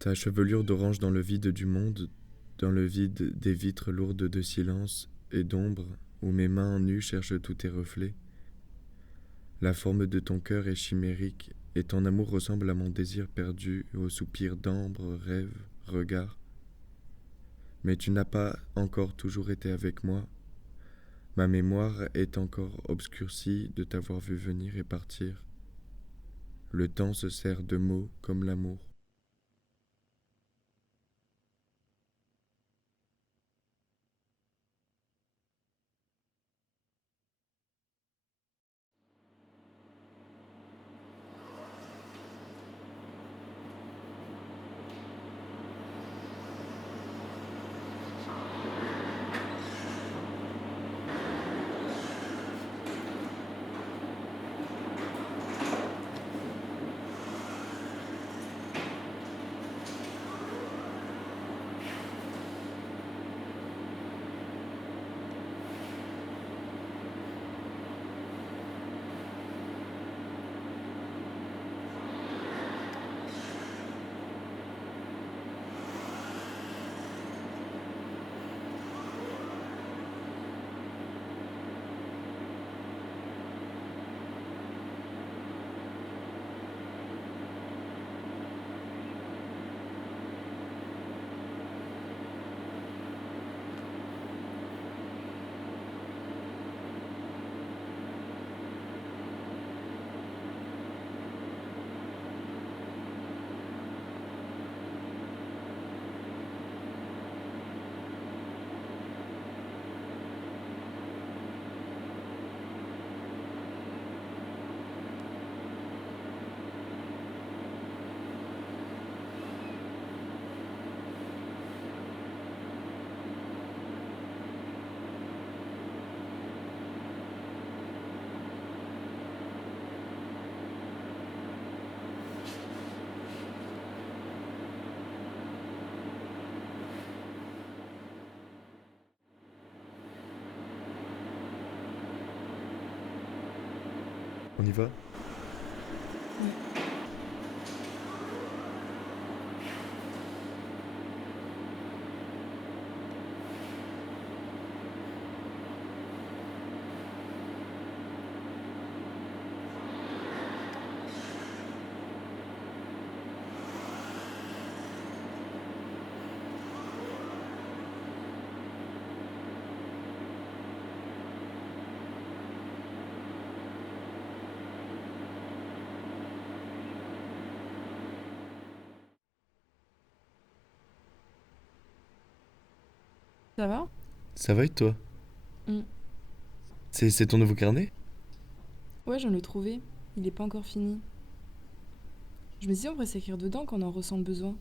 Ta chevelure d'orange dans le vide du monde, dans le vide des vitres lourdes de silence et d'ombre, où mes mains nues cherchent tous tes reflets. La forme de ton cœur est chimérique, et ton amour ressemble à mon désir perdu, aux soupirs d'ambre, rêve, regard. Mais tu n'as pas encore toujours été avec moi. Ma mémoire est encore obscurcie de t'avoir vu venir et partir. Le temps se sert de mots comme l'amour. On y va? Ça va? Ça va et toi? Mm. C'est ton nouveau carnet? Ouais, j'en ai trouvé. Il est pas encore fini. Je me dis, on pourrait s'écrire dedans quand on en ressent le besoin.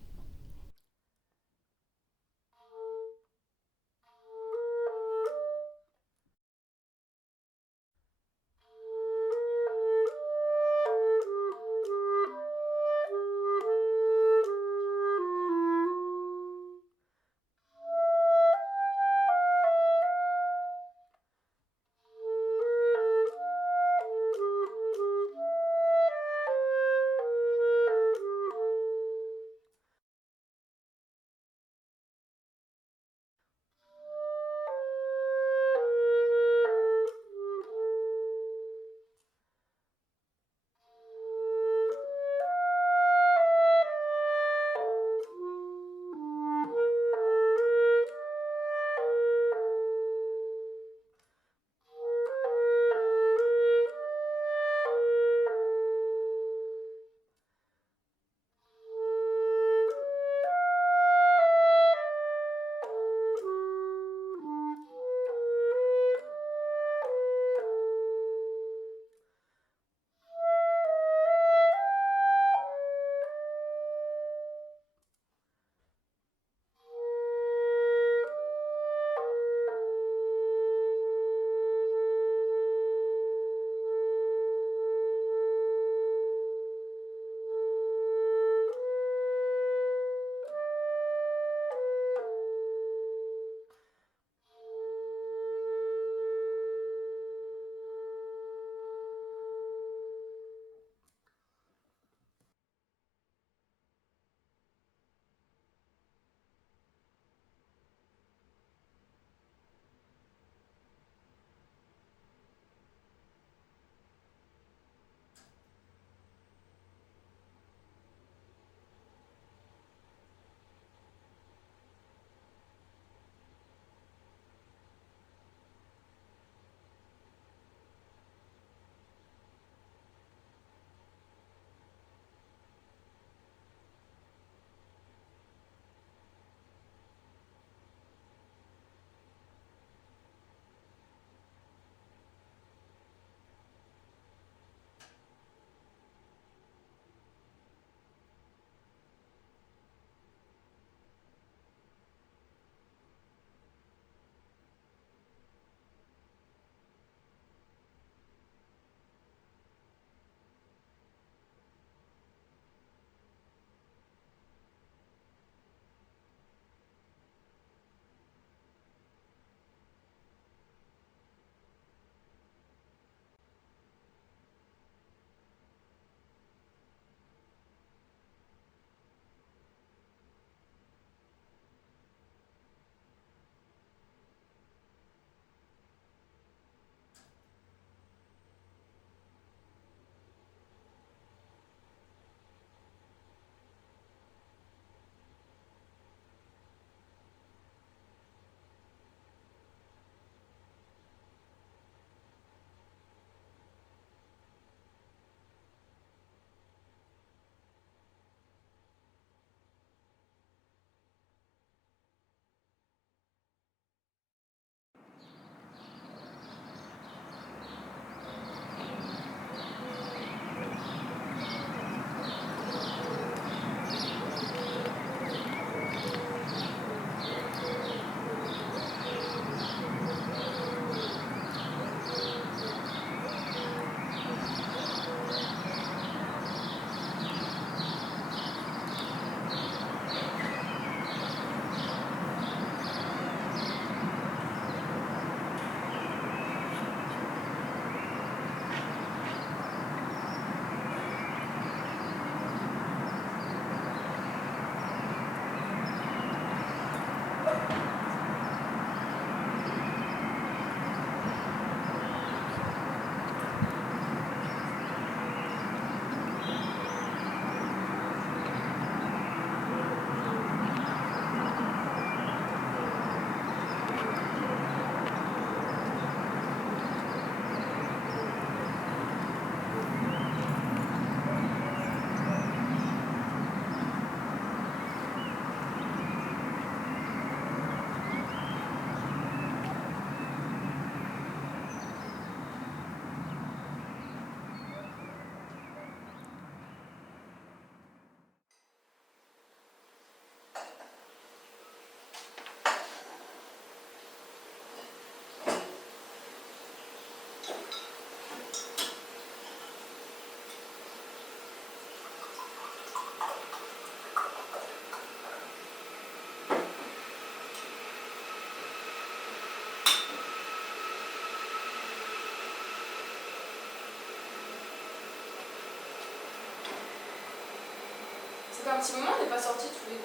fait un petit moment, on n'est pas sortis tous les deux.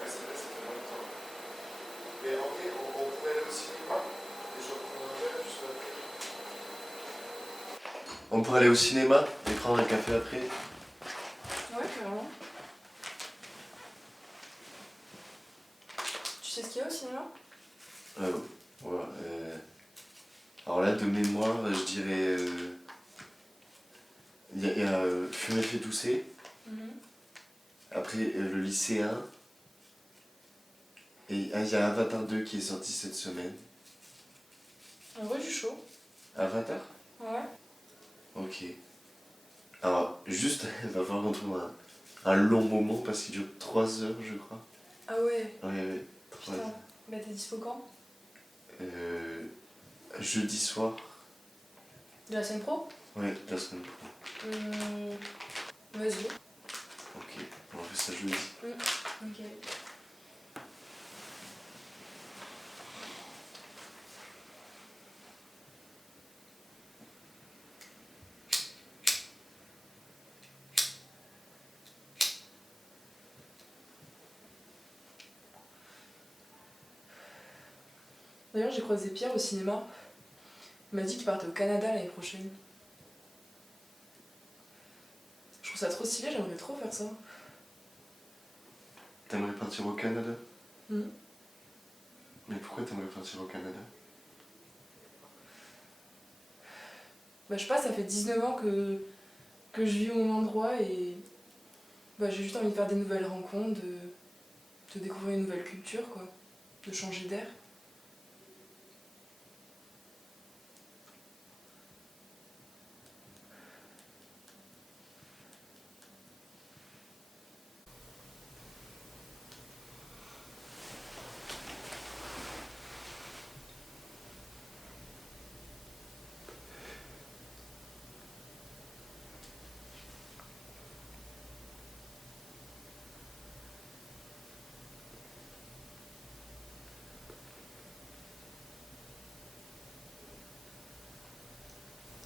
Ouais, c'est vrai, ça fait longtemps. Mais en vrai, on pourrait aller au cinéma et je reprendre un verre juste après. On pourrait aller au cinéma et prendre un café après. Ouais, carrément. Tu sais ce qu'il y a au cinéma? Ouais, alors là, de mémoire, je dirais. Il y a Fumer fait tousser. Après, le lycéen. Et il y a Avatar 2 qui est sorti cette semaine. En vrai, je suis chaud. Avatar? Ouais. Ok. Alors, juste, il va falloir qu'on trouve un long moment parce qu'il dure 3 heures, je crois. Ah ouais. Ouais, 3 Putain. heures. Bah t'es dispo quand? Jeudi soir. De la semaine pro? Ouais, la semaine pro. Vas-y. Ok, on fait ça jeudi. Ok. D'ailleurs, j'ai croisé Pierre au cinéma. Il m'a dit qu'il partait au Canada l'année prochaine. Je trouve ça trop stylé, j'aimerais trop faire ça. T'aimerais partir au Canada? Mhm. Mais pourquoi t'aimerais partir au Canada? Bah je sais pas, ça fait 19 ans que je vis au même endroit et bah, j'ai juste envie de faire des nouvelles rencontres, de découvrir une nouvelle culture, quoi. De changer d'air.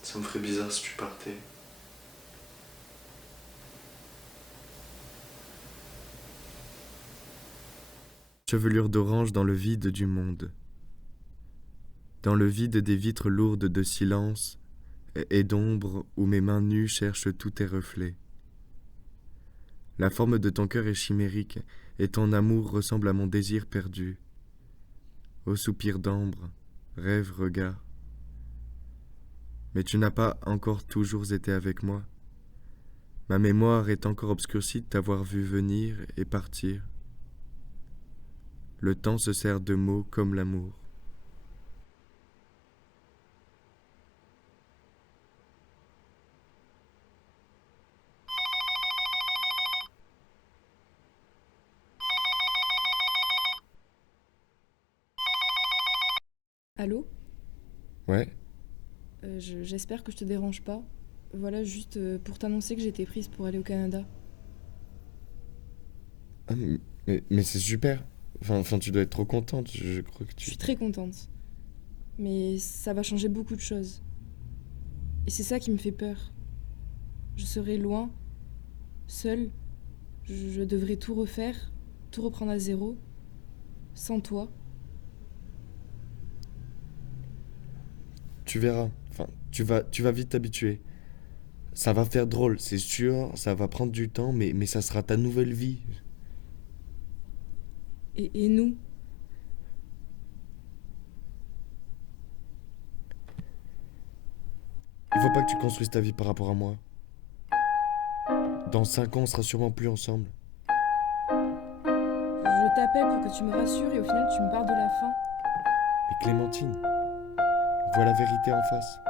Ça me ferait bizarre si tu partais. Chevelure d'orange dans le vide du monde. Dans le vide des vitres lourdes de silence et d'ombre où mes mains nues cherchent tous tes reflets. La forme de ton cœur est chimérique et ton amour ressemble à mon désir perdu. Ô soupir d'ambre, rêve, regard. Mais tu n'as pas encore toujours été avec moi. Ma mémoire est encore obscurcie de t'avoir vu venir et partir. Le temps se sert de mots comme l'amour. Allô? Ouais. J'espère que je te dérange pas. Voilà, juste pour t'annoncer que j'étais prise pour aller au Canada. Ah, mais c'est super. Enfin, tu dois être trop contente. Je crois que Je tu. suis très contente. Mais ça va changer beaucoup de choses. Et c'est ça qui me fait peur. Je serai loin, seule. Je devrais tout refaire, tout reprendre à zéro, sans toi. Tu verras. Enfin, tu vas vite t'habituer. Ça va faire drôle, c'est sûr. Ça va prendre du temps, mais ça sera ta nouvelle vie. Et nous? Il faut pas que tu construises ta vie par rapport à moi. Dans 5 ans, on sera sûrement plus ensemble. Je t'appelle pour que tu me rassures et au final tu me parles de la fin. Mais Clémentine, vois la vérité en face.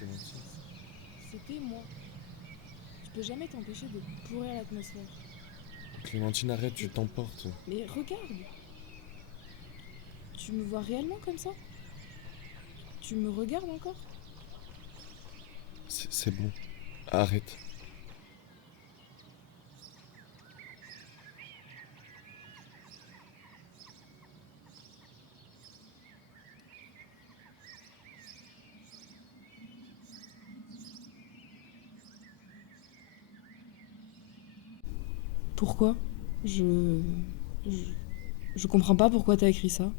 Clémentine. C'était moi. Tu peux jamais t'empêcher de pourrir l'atmosphère. Clémentine, arrête, tu t'emportes. Mais regarde. Tu me vois réellement comme ça? Tu me regardes encore? C'est bon. Arrête. Pourquoi? Je... je... Je comprends pas pourquoi t'as écrit ça.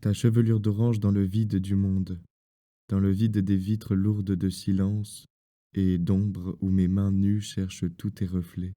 Ta chevelure d'orange dans le vide du monde, dans le vide des vitres lourdes de silence et d'ombre où mes mains nues cherchent tous tes reflets.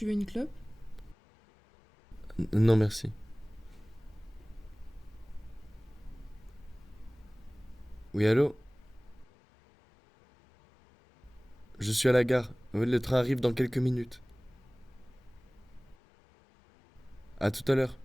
Tu veux une clope? Non, merci. Oui, allô? Je suis à la gare. Oui, le train arrive dans quelques minutes. À tout à l'heure.